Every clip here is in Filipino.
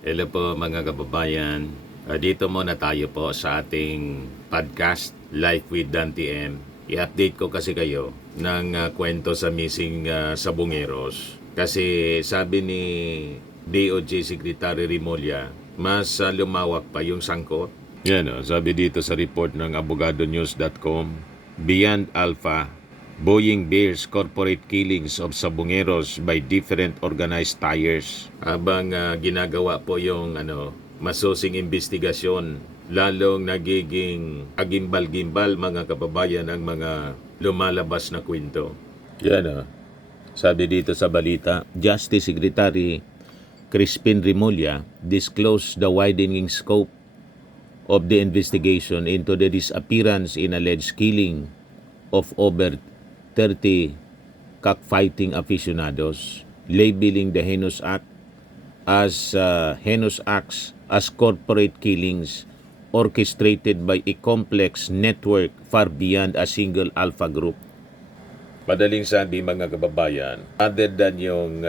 Hello po mga kababayan. Dito muna tayo po sa ating podcast, Life with Dan TM. I-update ko kasi kayo ng kwento sa missing sa Bungeros. Kasi sabi ni DOJ Secretary Rimulya, mas lumawak pa yung sangkot. Yan sabi dito sa report ng abogadonews.com, Beyond Alpha, Boeing bears corporate killings of Sabongeros by different organized tires. Habang ginagawa po yung masusing investigasyon, lalong nagiging agimbal-gimbal mga kababayan ang mga lumalabas na kwento. Yan sabi dito sa balita, Justice Secretary Crispin Rimulya disclosed the widening scope of the investigation into the disappearance in alleged killing of over 30 cockfighting aficionados, labeling the heinous acts as corporate killings orchestrated by a complex network far beyond a single alpha group. Madaling sabi mga kababayan, other than yung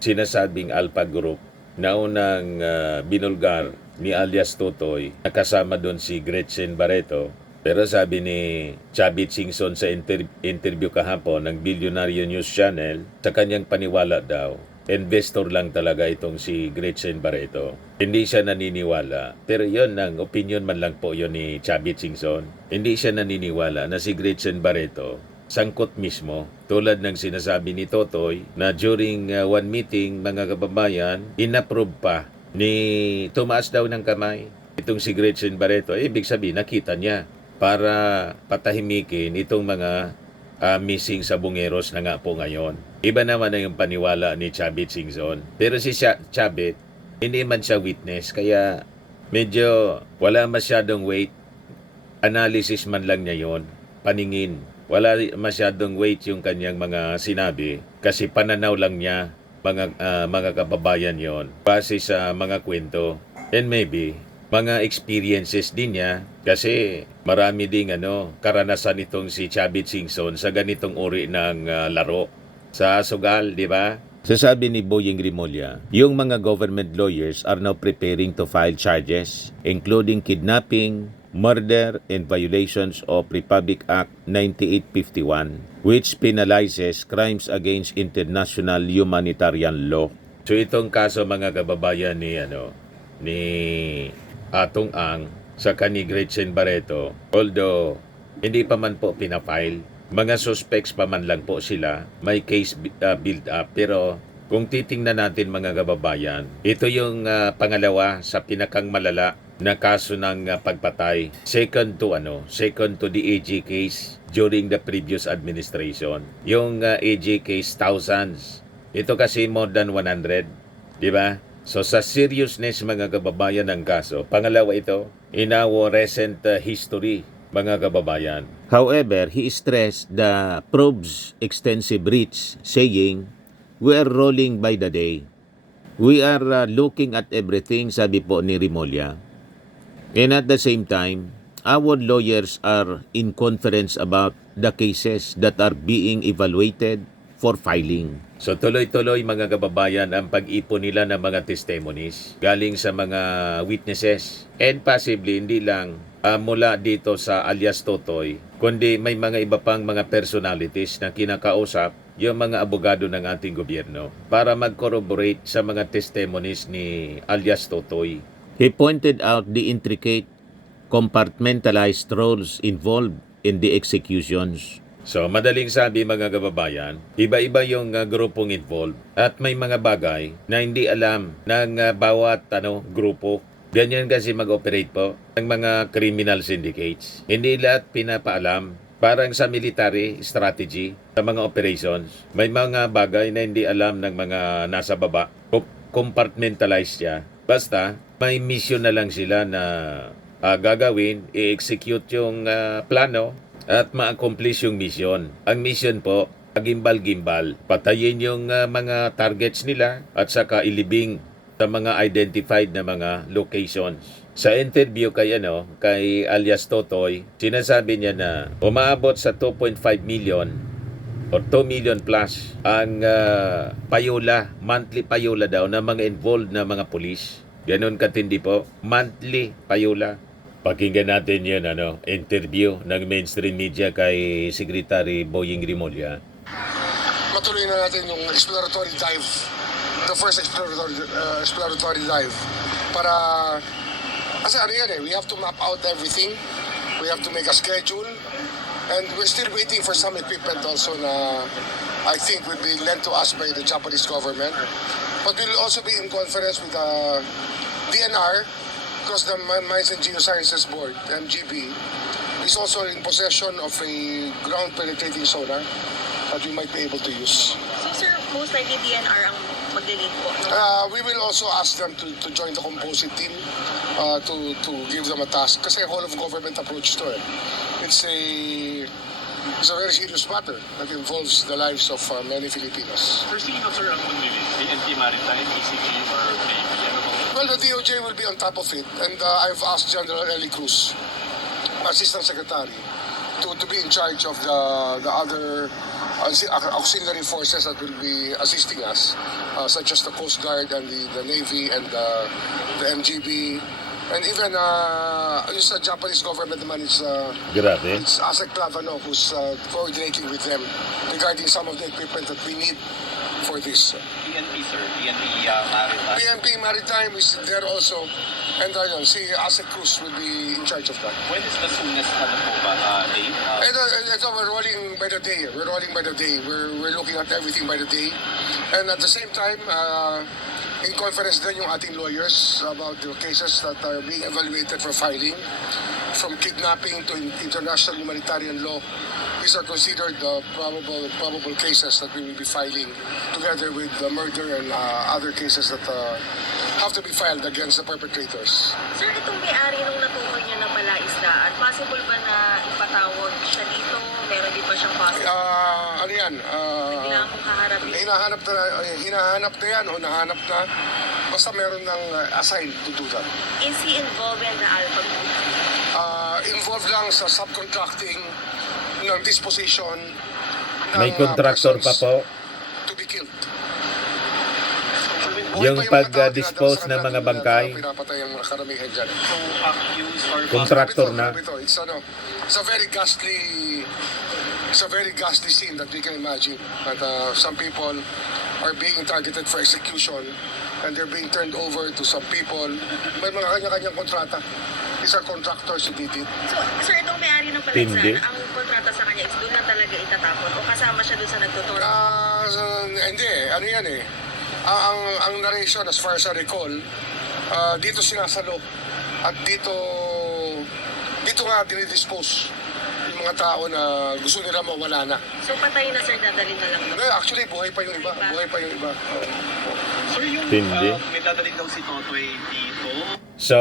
sinasabing alpha group na unang binulgar ni alias Totoy, nakasama doon si Gretchen Barreto. Pero sabi ni Chavit Singson sa interview kahapon ng Billionaire News Channel, sa kanyang paniwala daw, investor lang talaga itong si Gretchen Barreto. Hindi siya naniniwala. Pero yon ang opinion man lang po yon ni Chavit Singson. Hindi siya naniniwala na si Gretchen Barreto sangkot mismo. Tulad ng sinasabi ni Totoy na during one meeting mga kababayan, inapprove pa ni tumaas daw ng kamay itong si Gretchen Barreto. Ibig sabihin nakita niya para patahimikin itong mga missing sa Bungeros na nga po ngayon. Iba naman na yung paniwala ni Chavit Singson. Pero si Chavit, hindi man siya witness, kaya medyo wala masyadong weight. Analysis man lang niya yon, paningin. Wala masyadong weight yung kanyang mga sinabi kasi pananaw lang niya mga kababayan yon base sa mga kwento. And maybe mga experiences din niya kasi marami ding karanasan itong si Chavit Singson sa ganitong uri ng laro sa sugal, di ba? Sasabi ni Boeing Rimulya, yung mga government lawyers are now preparing to file charges including kidnapping, murder, and violations of Republic Act 9851 which penalizes crimes against international humanitarian law. So itong kaso mga kababayan ni Atong Ang sa kani Gretchen Barreto, although hindi pa man po pinafile, mga suspects pa man lang po sila, may case build up, pero kung titingnan natin mga kababayan, ito yung pangalawa sa pinakang malala na kaso ng pagpatay. Second to the AG case during the previous administration. Yung AG case thousands. Ito kasi more than 100, di ba? So sa seriousness mga kababayan ng kaso, pangalawa ito in our recent history mga kababayan. However, he stressed the probe's extensive reach, saying, "We are rolling by the day. We are looking at everything," sabi po ni Rimulya. And at the same time, our lawyers are in conference about the cases that are being evaluated for filing. So tuloy-tuloy mga kababayan ang pag-ipon nila ng mga testimonies galing sa mga witnesses. And possibly hindi lang mula dito sa alias Totoy, kundi may mga iba pang mga personalities na kinakausap yung mga abogado ng ating gobyerno para mag-corroborate sa mga testimonies ni alias Totoy. He pointed out the intricate compartmentalized roles involved in the executions. So, madaling sabi mga kababayan, iba-iba yung grupong involved at may mga bagay na hindi alam ng bawat grupo. Ganyan kasi mag-operate po ng mga criminal syndicates. Hindi lahat pinapaalam. Parang sa military strategy, sa mga operations, may mga bagay na hindi alam ng mga nasa baba. Compartmentalized siya. Basta, may mission na lang sila na gagawin, i-execute yung plano at ma-accomplish yung mission. Ang mission po, gimbal-gimbal. Patayin yung mga targets nila at saka ilibing sa mga identified na mga locations. Sa interview kay alias Totoy, sinasabi niya na umaabot sa 2.5 million or 2 million plus ang payola, monthly payola daw ng mga involved na mga pulis. Ganon katindi po. Monthly, Payola. Pakinggan natin yun, interview ng mainstream media kay Secretary Boying Rimulya. Matuloy na natin yung exploratory dive, the first exploratory dive, para, kasi ano yan we have to map out everything, we have to make a schedule, and we're still waiting for some equipment also na I think will be lent to us by the Japanese government, but we'll also be in conference with the DNR, because the Mines and Geosciences Board, MGB, is also in possession of a ground penetrating sonar that we might be able to use. So sir, most likely DNR ang mag-lead po, no? We will also ask them to join the composite team to give them a task. Kasi whole of government approach to it. It's a very serious matter that involves the lives of many Filipinos. Sir, sino sir ang mag-lead? PNP Maritime, ECG, or Navy? Ano bang... Well, the DOJ will be on top of it, and I've asked General Eli Cruz, Assistant Secretary, to be in charge of the other auxiliary forces that will be assisting us, such as the Coast Guard and the Navy and the MGB, and even yung sa Japanese government naman Grabe. it's Asek Clavano who's coordinating with them regarding some of the equipment that we need for this. PNP, sir. PNP Maritime. PNP Maritime is there also, and si Asek Cruz will be in charge of that. When is the soonest po ba, date? Ito, we're rolling by the day. We're rolling by the day. We're looking at everything by the day. And at the same time, in conference din yung ating lawyers about the cases that are being evaluated for filing, from kidnapping to international humanitarian law. These are considered probable cases that we will be filing together with the murder and other cases that have to be filed against the perpetrators. Sir, itong may-ari nung natukoy niya na palaisdaan, possible ba na ipatawag siya dito? Meron din ba siyang possible? Ano yan? Kailangan kong kaharapin. Hinahanap na yan o nahanap na. Basta meron ng assigned to do that. Is he involved in the Alpha Group? Involved lang sa subcontracting ng disposition ng May contractor pa persons po. to be killed. Yung Buhay pa mga tao pag-dispose dinadala ng sa mga kanila bangkay. na pinapatay ang mga karamihan dyan. So, accused or... Contractor na. Grabe to. It's a very ghastly scene that we can imagine. That some people are being targeted for execution and they're being turned over to some people. May mga kanya-kanyang kontrata. These are contractors who did it. So, sir, itong may-ari ng Tindi. palaisdaan, ang kontrata sa kanya is doon lang talaga itatapon o kasama siya doon sa nagtutor? Hindi, ano yan ang narration as far as I recall, dito sinasalo at dito nga dinidispose yung mga tao na gusto nila mawala na. So, patay na sir, dadalhin na lang. Actually, buhay pa yung iba. Sir, yung Tindi. may dadaling daw si Totoy dito. So,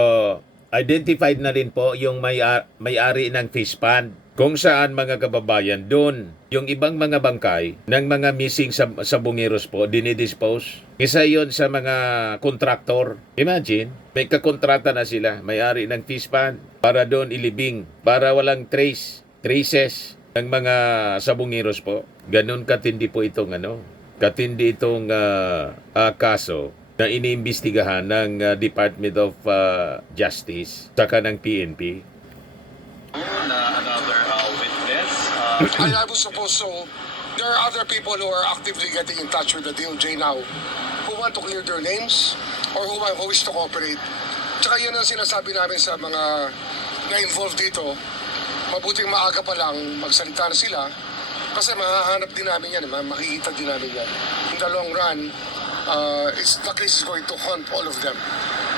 identified na rin po yung may-ari ng fish pond. Kung saan mga kababayan, doon yung ibang mga bangkay ng mga missing sa bungeros po, dinidispose. Isa yon sa mga kontraktor. Imagine, may kakontrata na sila, may-ari ng fish pond, para doon ilibing, para walang traces ng mga sabungeros po. Ganun katindi po itong katindi itong kaso na iniimbestigahan ng Department of Justice saka ng PNP. Na another witness. I would suppose so. There are other people who are actively getting in touch with the DOJ now who want to clear their names or who wish to cooperate. Tsaka yun ang sinasabi namin sa mga na-involved dito. Mabuting maaga pa lang magsalita na sila kasi mahahanap din namin yan, makikita din namin yan. In the long run, the case is going to haunt all of them.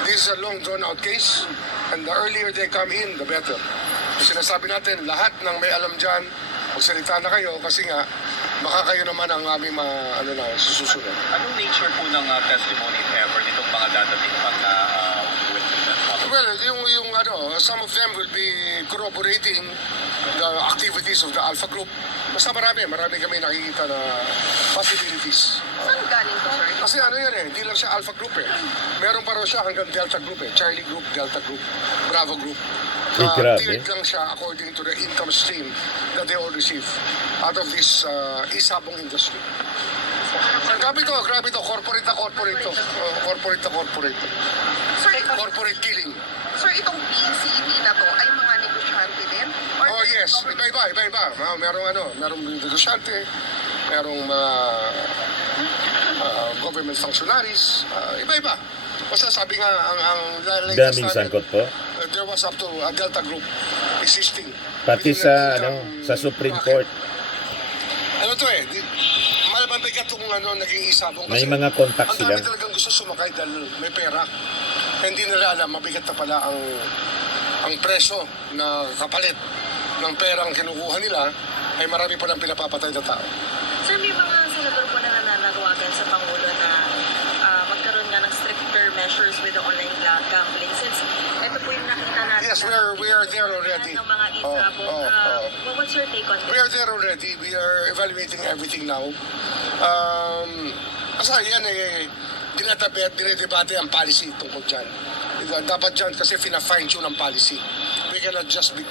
This is a long drawn-out case and the earlier they come in, the better. Sinasabi natin, lahat ng may alam dyan, magsalita na kayo kasi nga, baka kayo naman ang aming susunod. Anong nature po ng testimony, if ever, nitong mga dadating pang witnesses? Well, some of them will be corroborating the activities of the Alpha Group. Basta marami kami nakikita na possibilities. Saan galing to, sir? Kasi hindi lang siya Alpha Group Meron pa raw siya hanggang Delta Group Charlie Group, Delta Group, Bravo Group. Grabe. Tiered lang siya according to the income stream that they all receive out of this isabong industry. Grabe to, corporate to. Corporate to corporate. Sir, corporate killing. Sir, itong PCED na to ay mga negosyante din? Or Oh yes, iba-iba. Merong negosyante, merong mga government functionaries, iba-iba. Basta sabi nga, ang latest Daming namin, sangkot po. there was up to a Delta Group existing. Pati Within sa the sa Supreme bracket. Court, Ano to eh, mabigat itong naging isabong may kasi mga contact ang sila. dami talagang gusto sumakay dahil may pera. Hindi nila alam, mabigat na pala ang presyo na kapalit ng perang kinukuha nila ay marami pa ng pinapapatay na tao. Sir, may mga senador po na nananawagan sa Pangulo na magkaroon nga ng stricter measures with the online gambling since ito po yung nakita natin. Yes, we are there already. Ng mga isabong. What's your take on We this? are there already. We are evaluating everything now. Kasi yan dinedebate ang policy tungkol dyan. Dapat dyan kasi fine-tune ang policy. We cannot just be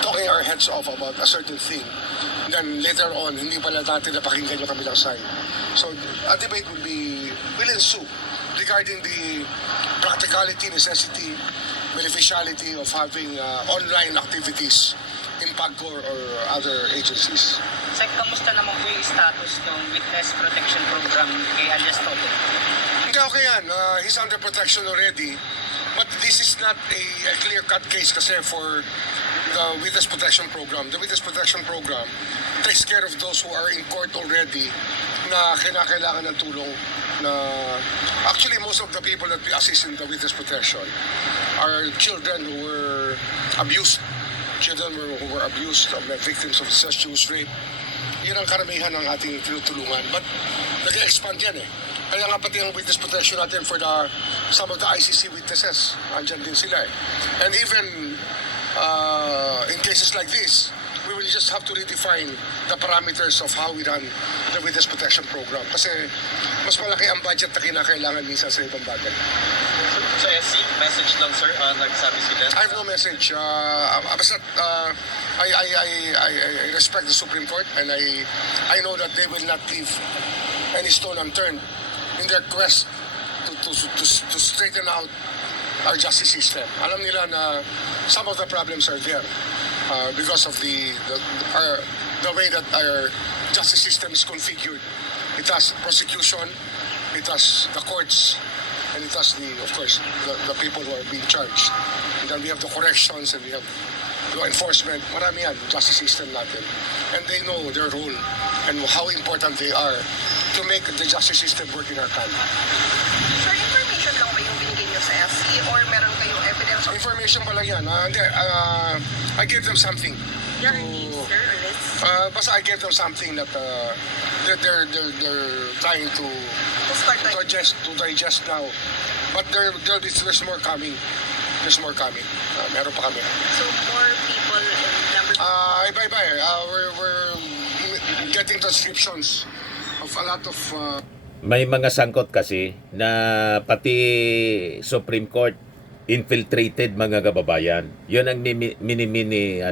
talking our heads off about a certain thing. Then later on, hindi pala natin napakinggan yung kabilang side. So a debate will ensue regarding the practicality, necessity, beneficiality of having online activities in PAGCOR or other agencies. Sec, kamusta naman po yung status ng Witness Protection Program kay alias Toto? Hindi, okay yan. He's under protection already. But this is not a clear-cut case kasi for the Witness Protection Program. The Witness Protection Program takes care of those who are in court already na kinakailangan ng tulong na actually most of the people that we assist in the Witness Protection are children who were abused. Children who were abused, victims of incestuous rape. Yun ang karamihan ng ating tinutulungan. But nag-expand yan eh. Kaya nga pati ang witness protection natin for some of the ICC witnesses, andyan din sila eh. And even in cases like this, we will just have to redefine the parameters of how we run the witness protection program. Kasi mas malaki ang budget na kinakailangan minsan sa ibang bagay. Sa SC, message lang sir, nagsabi sila. I have no message. Basta, I respect the Supreme Court and I know that they will not leave any stone unturned in their quest to straighten out our justice system. Alam nila na some of the problems are there because of the way that our justice system is configured. It has prosecution, it has the courts, and it has of course, the people who are being charged. And then we have the corrections and we have law enforcement. Marami yan, justice system natin. And they know their role and how important they are to make the justice system work in our country. Sir, information lang ba yung binigay niyo sa SC or meron kayong evidence? Information pa lang yan. I gave them something. Your needs, sir, or lists? Basta I gave them something that they're trying to Start na. digest now. But there's more coming. There's more coming. Meron pa kami. So more people in number. Iba-iba eh. We're getting transcriptions of a lot of May mga sangkot kasi na pati Supreme Court infiltrated mga kababayan. Yun ang minimini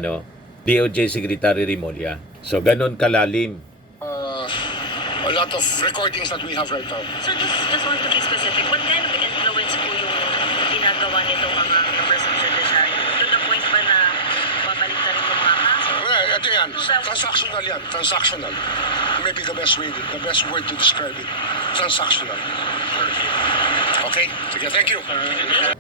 DOJ Secretary Remulla. So ganun kalalim. a lot of recordings that we have right now. So just want to be specific, what kind of influence po yung ginagawa nitong mga members of judiciary? To the point ba na babalik na rin yung mga kaso? Well, ito yan. Transactional yan. Transactional. Maybe the best word to describe it. Transactional. Okay? Sige, thank you.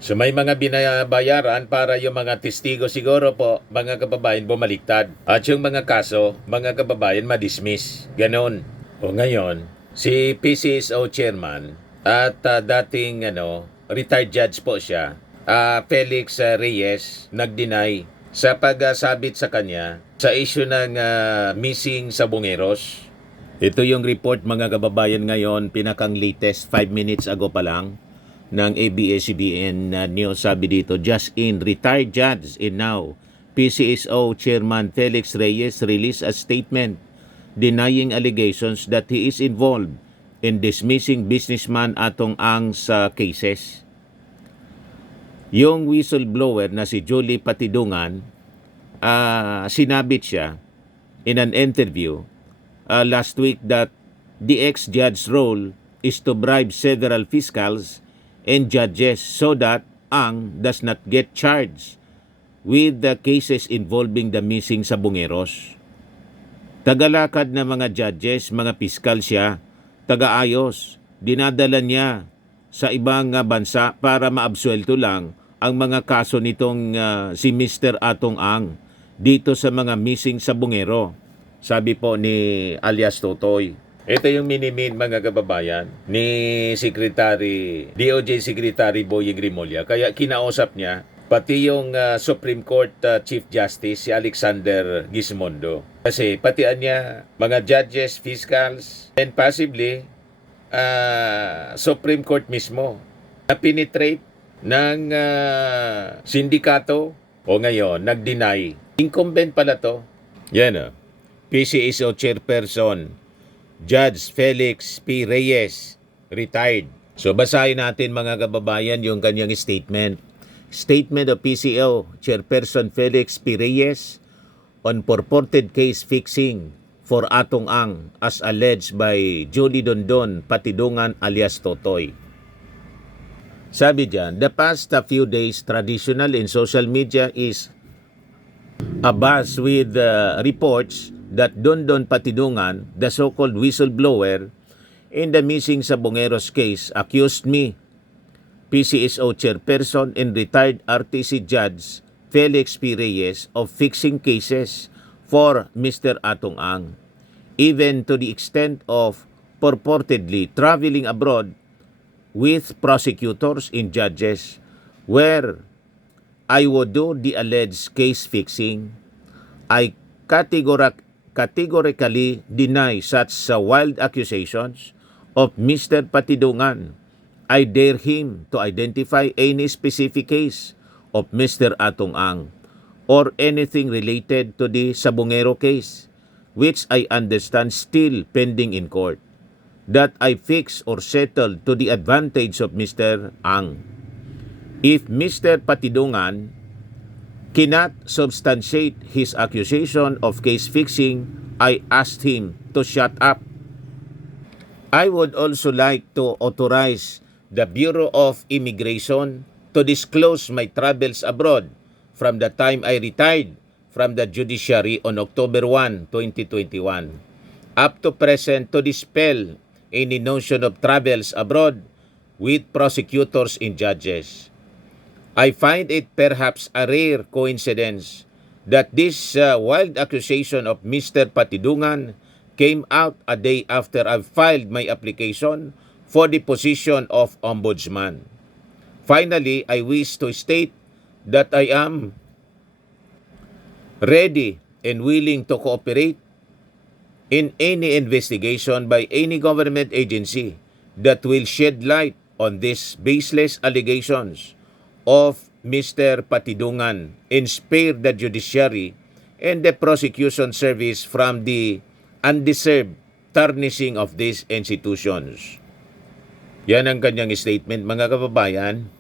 So may mga binabayaran para yung mga testigo siguro po, mga kababayan bumaliktad. At yung mga kaso, mga kababayan madismiss. Ganon. O ngayon, si PCSO chairman at dating retired judge po siya, Felix Reyes, nag-deny sa pagsabit sa kanya sa issue ng missing sabongeros. Ito yung report mga kababayan ngayon, pinakang latest 5 minutes ago pa lang ng ABS-CBN News. Sabi dito, just in, retired judge in now, PCSO Chairman Felix Reyes released a statement denying allegations that he is involved in dismissing businessman Atong Ang sa cases. Yung whistleblower na si Julie Patidungan, sinabit siya in an interview last week that the ex-judge's role is to bribe several fiscals and judges so that Ang does not get charged with the cases involving the missing Sabongeros. Tagalakad na mga judges, mga piskal siya, tagaayos, dinadala niya sa ibang bansa para maabsuelto lang ang mga kaso nitong si Mr. Atong Ang dito sa mga missing Sabongero. Sabi po ni alias Totoy. Ito yung minimin mga kababayan ni DOJ Secretary Boying Rimulya. Kaya kinausap niya pati yung Supreme Court Chief Justice si Alexander Gismondo. Kasi patian niya mga judges, fiscals, and possibly Supreme Court mismo na penetrate ng sindikato o ngayon nag-deny. Incumbent pala to. Yan PCSO Chairperson Judge Felix P. Reyes, retired. So basahin natin mga kababayan yung kanyang statement. Statement of PCO Chairperson Felix P. Reyes on purported case fixing for Atong Ang as alleged by Jody Dondon Patidungan alias Totoy. Sabi dyan, the past few days traditional in social media is abuzz with reports that Dondon Patidungan, the so-called whistleblower in the missing Sabongeros case, accused me, PCSO Chairperson and retired RTC Judge Felix P. Reyes, of fixing cases for Mr. Atong Ang, even to the extent of purportedly traveling abroad with prosecutors and judges where I would do the alleged case fixing. I categorically deny such wild accusations of Mr. Patidungan. I dare him to identify any specific case of Mr. Atong Ang or anything related to the Sabongero case, which I understand still pending in court, that I fix or settle to the advantage of Mr. Ang. If Mr. Patidungan cannot substantiate his accusation of case fixing, I asked him to shut up. I would also like to authorize the Bureau of Immigration to disclose my travels abroad from the time I retired from the judiciary on October 1, 2021, up to present, to dispel any notion of travels abroad with prosecutors and judges. I find it perhaps a rare coincidence that this wild accusation of Mr. Patidungan came out a day after I filed my application for the position of Ombudsman. Finally, I wish to state that I am ready and willing to cooperate in any investigation by any government agency that will shed light on these baseless allegations of Mr. Patidungan and spare the judiciary and the prosecution service from the undeserved tarnishing of these institutions. Yan ang kanyang statement mga kababayan,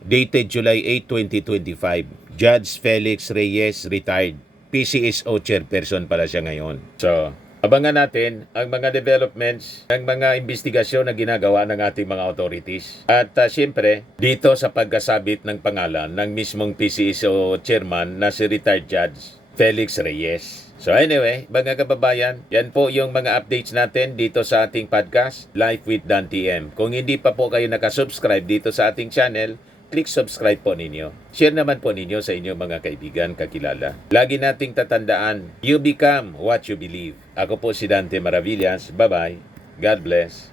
dated July 8, 2025. Judge Felix Reyes, retired. PCSO chairperson pala siya ngayon. So, abangan natin ang mga developments ng mga investigasyon na ginagawa ng ating mga authorities. At siyempre, dito sa pagkasabit ng pangalan ng mismong PCSO chairman na si retired Judge Felix Reyes. So anyway, mga kababayan, yan po yung mga updates natin dito sa ating podcast, Life with Dan TM. Kung hindi pa po kayo nakasubscribe dito sa ating channel, click subscribe po ninyo. Share naman po ninyo sa inyong mga kaibigan, kakilala. Lagi nating tatandaan, you become what you believe. Ako po si Dante Maravillas. Bye-bye. God bless.